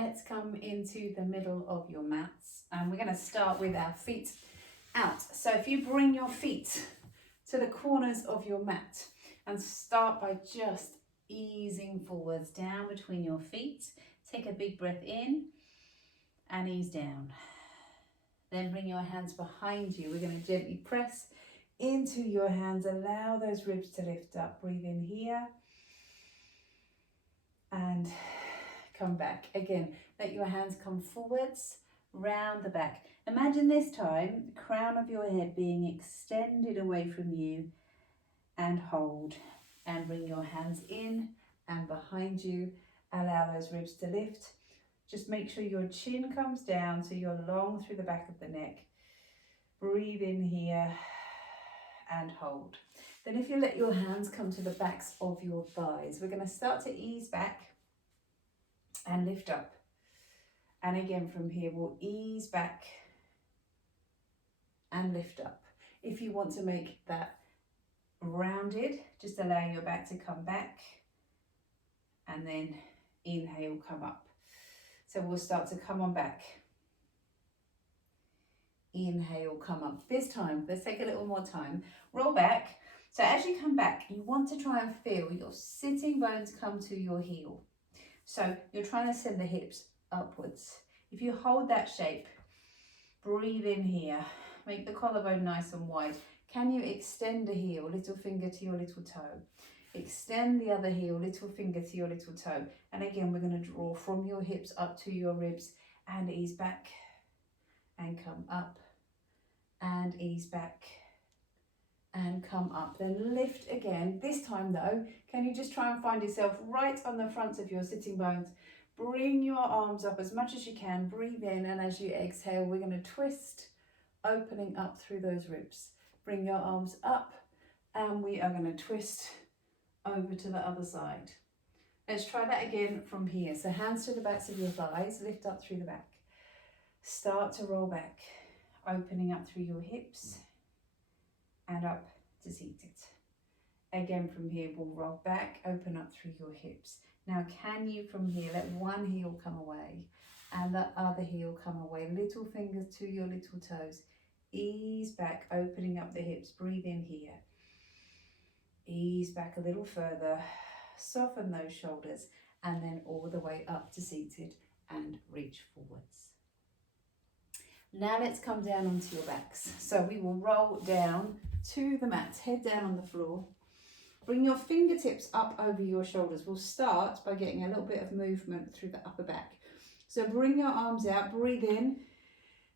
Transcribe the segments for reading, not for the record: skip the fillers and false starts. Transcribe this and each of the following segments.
let's come into the middle of your mats, and we're going to start with our feet out. So if you bring your feet to the corners of your mat and start by just easing forwards down between your feet, take a big breath in and ease down. Then bring your hands behind you. We're going to gently press into your hands, allow those ribs to lift up. Breathe in here and come back. Again, let your hands come forwards, round the back. Imagine this time the crown of your head being extended away from you, and hold. And bring your hands in and behind you. Allow those ribs to lift. Just make sure your chin comes down so you're long through the back of the neck. Breathe in here and hold. Then if you let your hands come to the backs of your thighs, we're going to start to ease back and lift up. And again from here we'll ease back and lift up. If you want to make that rounded, just allow your back to come back and then inhale, come up. So we'll start to come on back. Inhale, come up. This time, let's take a little more time. Roll back. So as you come back, you want to try and feel your sitting bones come to your heel. So you're trying to send the hips upwards. If you hold that shape, breathe in here. Make the collarbone nice and wide. Can you extend a heel, little finger to your little toe? Extend the other heel, little finger to your little toe. And again, we're going to draw from your hips up to your ribs and ease back and come up and ease back and come up. Then lift again. This time though, can you just try and find yourself right on the front of your sitting bones? Bring your arms up as much as you can. Breathe in, and as you exhale, we're going to twist, opening up through those ribs. Bring your arms up and we are going to twist over to the other side. Let's try that again from here. So hands to the backs of your thighs, lift up through the back. Start to roll back, opening up through your hips and up to seated. Again from here, we'll roll back, open up through your hips. Now can you from here let one heel come away and the other heel come away. Little fingers to your little toes. Ease back, opening up the hips. Breathe in here. Ease back a little further. Soften those shoulders and then all the way up to seated and reach forwards. Now let's come down onto your backs. So we will roll down to the mat, head down on the floor. Bring your fingertips up over your shoulders. We'll start by getting a little bit of movement through the upper back. So bring your arms out, breathe in,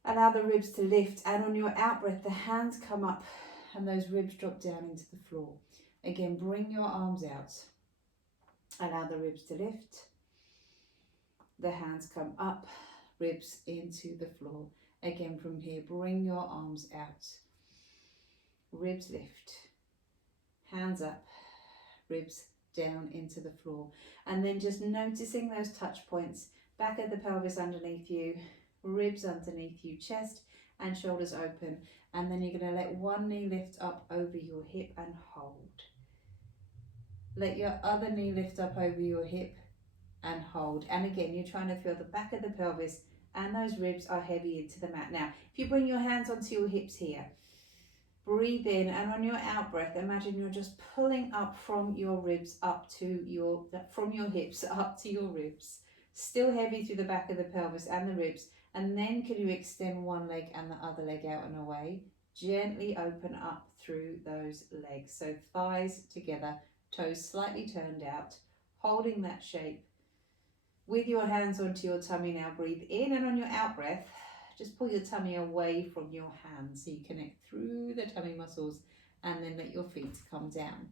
allow the ribs to lift, and on your out breath, the hands come up and those ribs drop down into the floor. Again, bring your arms out, allow the ribs to lift, the hands come up, ribs into the floor. Again from here, bring your arms out, ribs lift, hands up, ribs down into the floor. And then just noticing those touch points, back of the pelvis underneath you, ribs underneath you, chest and shoulders open. And then you're going to let one knee lift up over your hip and hold. Let your other knee lift up over your hip and hold. And again, you're trying to feel the back of the pelvis and those ribs are heavy into the mat. Now, if you bring your hands onto your hips here, breathe in, and on your out breath, imagine you're just pulling up from your ribs up to your, from your hips up to your ribs. Still heavy through the back of the pelvis and the ribs. And then can you extend one leg and the other leg out and away? Gently open up through those legs. So thighs together, toes slightly turned out, holding that shape. With your hands onto your tummy now, breathe in, and on your out breath, just pull your tummy away from your hands so you connect through the tummy muscles, and then let your feet come down.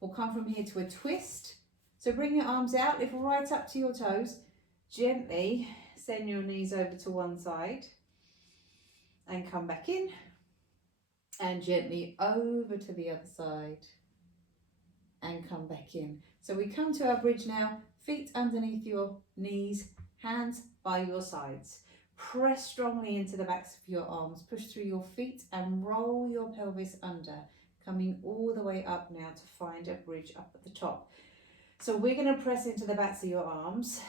We'll come from here to a twist. So bring your arms out, lift right up to your toes. Gently send your knees over to one side and come back in, and gently over to the other side and come back in. So we come to our bridge now, feet underneath your knees, hands by your sides. Press strongly into the backs of your arms, push through your feet and roll your pelvis under, coming all the way up now to find a bridge up at the top. So we're going to press into the backs of your arms,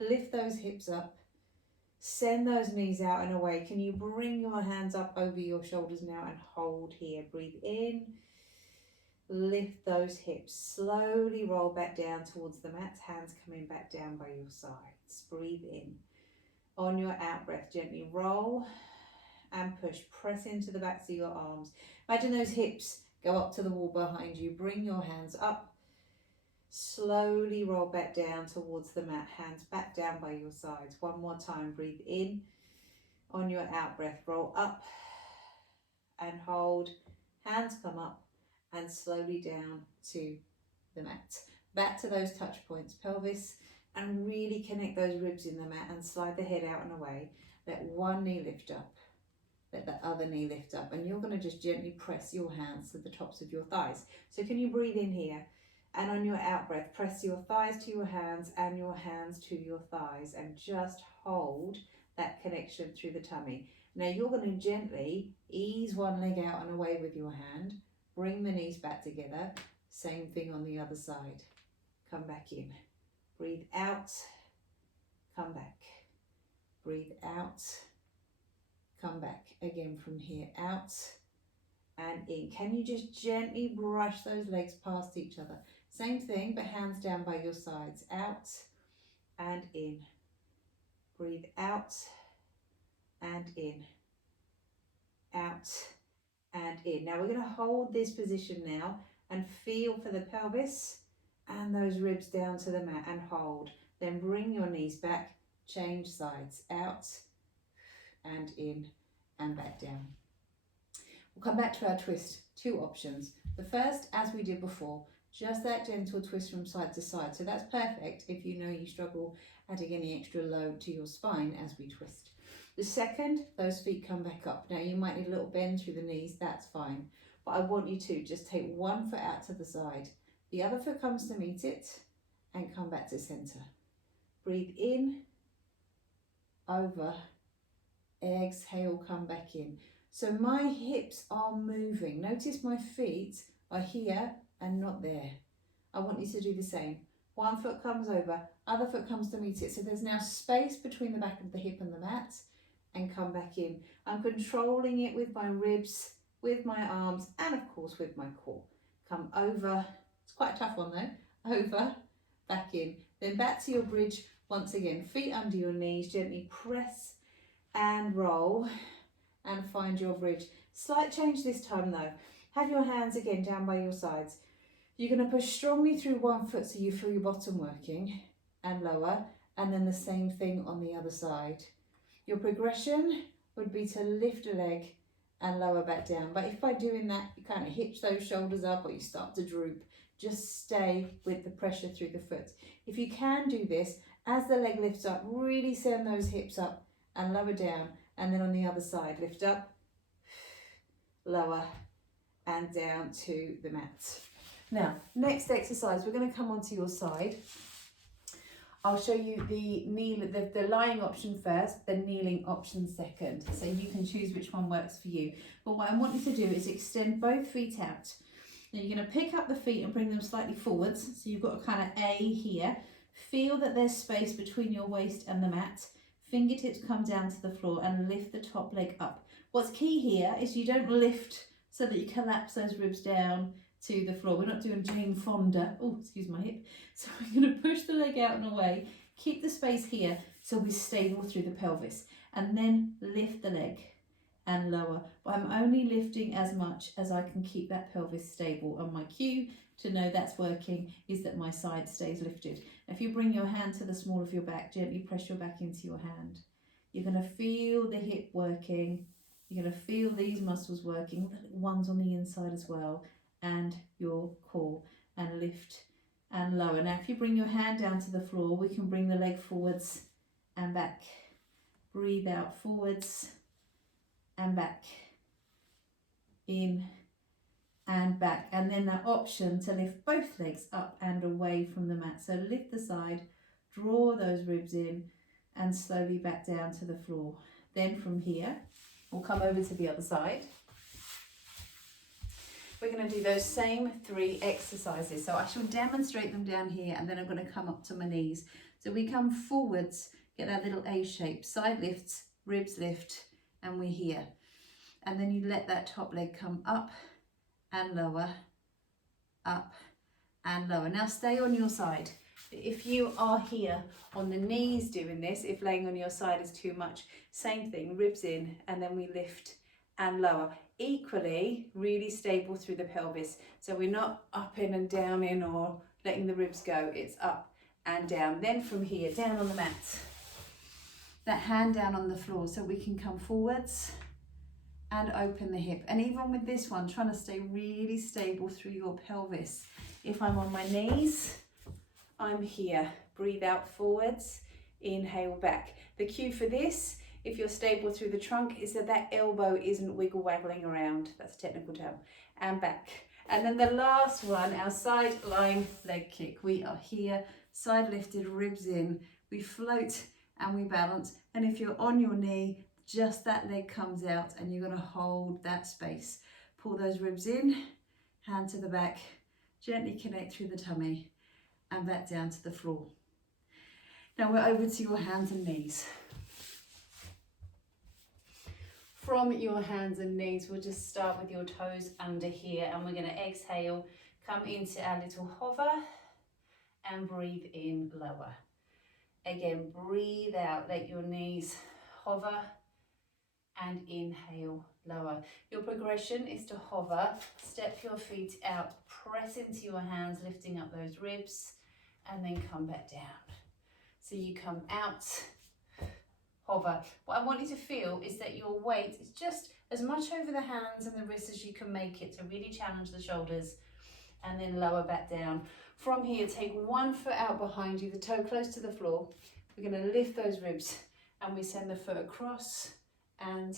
lift those hips up, send those knees out and away. Can you bring your hands up over your shoulders now and hold here? Breathe in, lift those hips, slowly roll back down towards the mat, hands coming back down by your sides. Breathe in. On your out breath, gently roll and push, press into the backs of your arms. Imagine those hips go up to the wall behind you. Bring your hands up, slowly roll back down towards the mat, hands back down by your sides. One more time, breathe in. On your out breath, roll up and hold, hands come up and slowly down to the mat. Back to those touch points, pelvis, and really connect those ribs in the mat and slide the head out and away. Let one knee lift up, let the other knee lift up, and you're going to just gently press your hands to the tops of your thighs. So can you breathe in here? And on your out breath, press your thighs to your hands and your hands to your thighs, and just hold that connection through the tummy. Now you're going to gently ease one leg out and away with your hand, bring the knees back together, same thing on the other side. Come back in, breathe out, come back, breathe out, come back. Again from here, out and in. Can you just gently brush those legs past each other? Same thing, but hands down by your sides, out and in. Breathe out and in, out and in. Now we're going to hold this position now and feel for the pelvis and those ribs down to the mat and hold. Then bring your knees back, change sides, out and in and back down. We'll come back to our twist. Two options. The first, as we did before, just that gentle twist from side to side. So that's perfect if you know you struggle adding any extra load to your spine as we twist. The second, those feet come back up. Now you might need a little bend through the knees, that's fine. But I want you to just take one foot out to the side. The other foot comes to meet it and come back to center. Breathe in, over, exhale, come back in. So my hips are moving. Notice my feet are here and not there. I want you to do the same. One foot comes over, other foot comes to meet it. So there's now space between the back of the hip and the mat, and come back in. I'm controlling it with my ribs, with my arms, and of course with my core. Come over, it's quite a tough one though, over, back in. Then back to your bridge once again, feet under your knees, gently press and roll and find your bridge. Slight change this time though. Have your hands again down by your sides. You're going to push strongly through one foot so you feel your bottom working and lower, and then the same thing on the other side. Your progression would be to lift a leg and lower back down. But if by doing that, you kind of hitch those shoulders up or you start to droop, just stay with the pressure through the foot. If you can do this, as the leg lifts up, really send those hips up and lower down. And then on the other side, lift up, lower, and down to the mat. Now, next exercise, we're going to come onto your side. I'll show you the lying option first, the kneeling option second. So you can choose which one works for you. But what I want you to do is extend both feet out. Now you're going to pick up the feet and bring them slightly forwards. So you've got a kind of A here. Feel that there's space between your waist and the mat. Fingertips come down to the floor and lift the top leg up. What's key here is you don't lift so that you collapse those ribs down to the floor. We're not doing Jane Fonda. Oh, excuse my hip. So we're going to push the leg out and away. Keep the space here so we're stable through the pelvis. And then lift the leg and lower. But I'm only lifting as much as I can keep that pelvis stable. And my cue to know that's working is that my side stays lifted. If you bring your hand to the small of your back, gently press your back into your hand. You're going to feel the hip working. You're going to feel these muscles working, the ones on the inside as well, and your core, and lift and lower. Now if you bring your hand down to the floor, we can bring the leg forwards and back. Breathe out, forwards and back, in and back. And then that option to lift both legs up and away from the mat. So lift the side, draw those ribs in and slowly back down to the floor. Then from here, we'll come over to the other side. We're going to do those same 3 exercises. So I shall demonstrate them down here and then I'm going to come up to my knees. So we come forwards, get that little A shape, side lifts, ribs lift, and we're here. And then you let that top leg come up and lower, up and lower. Now stay on your side. If you are here on the knees doing this, if laying on your side is too much, same thing, ribs in, and then we lift and lower. Equally, really stable through the pelvis. So we're not up in and down in or letting the ribs go, it's up and down. Then from here, down on the mat. That hand down on the floor so we can come forwards and open the hip. And even with this one, trying to stay really stable through your pelvis. If I'm on my knees, I'm here. Breathe out forwards, inhale back. The cue for this, if you're stable through the trunk, is that that elbow isn't wiggle waggling around. That's a technical term. And back. And then the last one, our side lying leg kick. We are here, side lifted, ribs in. We float and we balance. And if you're on your knee, just that leg comes out and you're going to hold that space. Pull those ribs in, hand to the back, gently connect through the tummy and back down to the floor. Now we're over to your hands and knees. From your hands and knees, we'll just start with your toes under here and we're going to exhale, come into our little hover and breathe in lower. Again, breathe out, let your knees hover and inhale, lower. Your progression is to hover, step your feet out, press into your hands, lifting up those ribs, and then come back down. So you come out, hover. What I want you to feel is that your weight is just as much over the hands and the wrists as you can make it to really challenge the shoulders, and then lower back down. From here, take one foot out behind you, the toe close to the floor. We're going to lift those ribs and we send the foot across and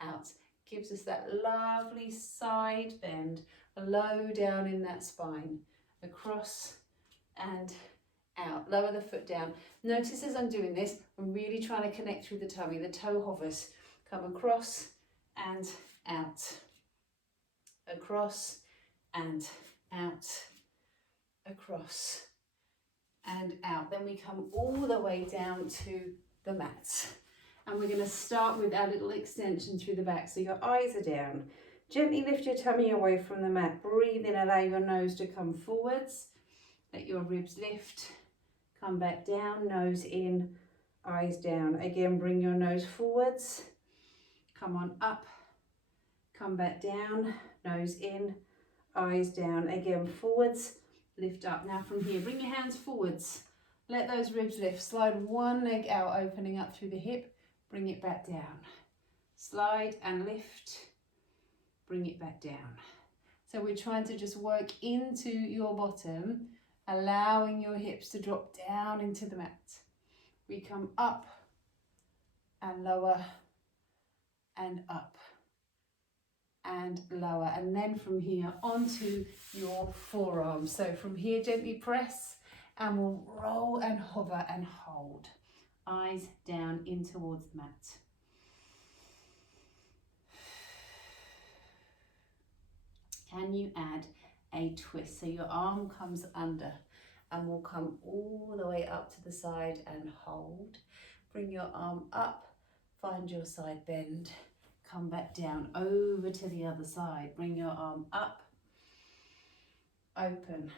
out. Gives us that lovely side bend, low down in that spine, across and out. Lower the foot down. Notice as I'm doing this, I'm really trying to connect through the tummy. The toe hovers. Come across and out. Across and out. Across and out. Then we come all the way down to the mat. And we're going to start with our little extension through the back. So your eyes are down. Gently lift your tummy away from the mat. Breathe in, allow your nose to come forwards. Let your ribs lift. Come back down, nose in, eyes down. Again, bring your nose forwards. Come on up. Come back down, nose in, eyes down. Again, forwards, lift up. Now from here, bring your hands forwards. Let those ribs lift. Slide one leg out, opening up through the hip. Bring it back down. Slide and lift. Bring it back down. So we're trying to just work into your bottom, allowing your hips to drop down into the mat. We come up and lower and up and lower. And then from here onto your forearms. So from here, gently press and we'll roll and hover and hold. Eyes down in towards the mat. Can you add a twist? So your arm comes under and we'll come all the way up to the side and hold. Bring your arm up, find your side bend, come back down over to the other side. Bring your arm up, open,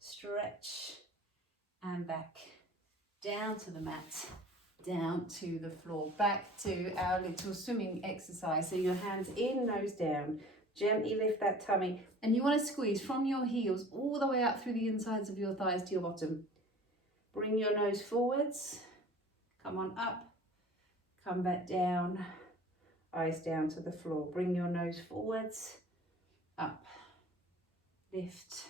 stretch and back. Down to the mat, down to the floor, back to our little swimming exercise. So your hands in, nose down, gently lift that tummy. And you want to squeeze from your heels all the way up through the insides of your thighs to your bottom. Bring your nose forwards, come on up, come back down, eyes down to the floor. Bring your nose forwards, up, lift.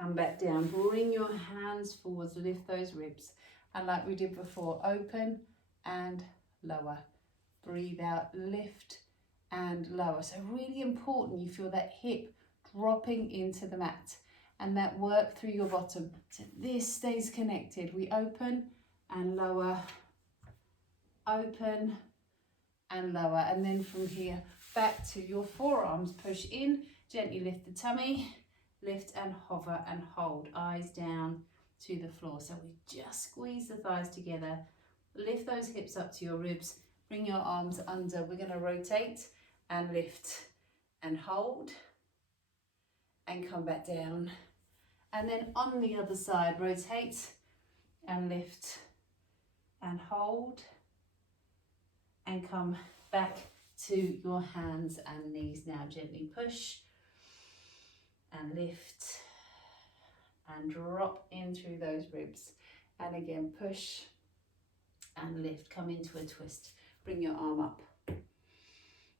Come back down, bring your hands forwards, lift those ribs. And like we did before, open and lower. Breathe out, lift and lower. So really important, you feel that hip dropping into the mat and that work through your bottom. So this stays connected. We open and lower, open and lower. And then from here, back to your forearms. Push in, gently lift the tummy. Lift and hover and hold, eyes down to the floor. So we just squeeze the thighs together, lift those hips up to your ribs, bring your arms under. We're going to rotate and lift and hold and come back down. And then on the other side, rotate and lift and hold and come back to your hands and knees. Now gently push and lift and drop in through those ribs. And again, push and lift, come into a twist. Bring your arm up,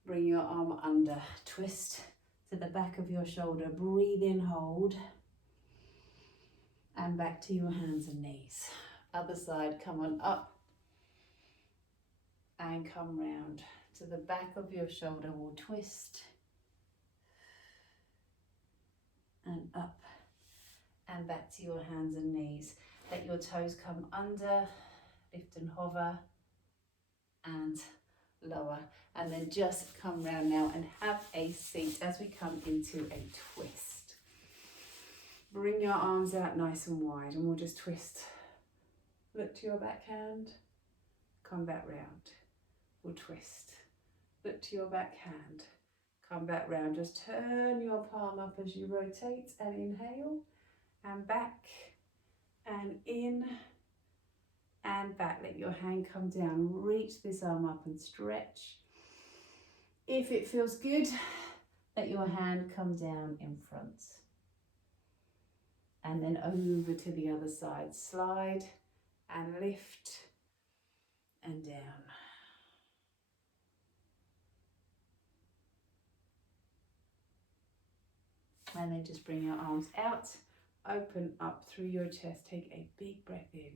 bring your arm under, twist to the back of your shoulder, breathe in, hold, and back to your hands and knees. Other side, come on up and come round to the back of your shoulder. We'll twist and up and back to your hands and knees. Let your toes come under, lift and hover and lower, and then just come round now and have a seat as we come into a twist. Bring your arms out nice and wide and we'll just twist. Look to your backhand, come back round. We'll twist. Look to your backhand, come back round. Just turn your palm up as you rotate and inhale and back and in and back. Let your hand come down. Reach this arm up and stretch. If it feels good, let your hand come down in front. And then over to the other side. Slide and lift and down. And then just bring your arms out, open up through your chest. Take a big breath in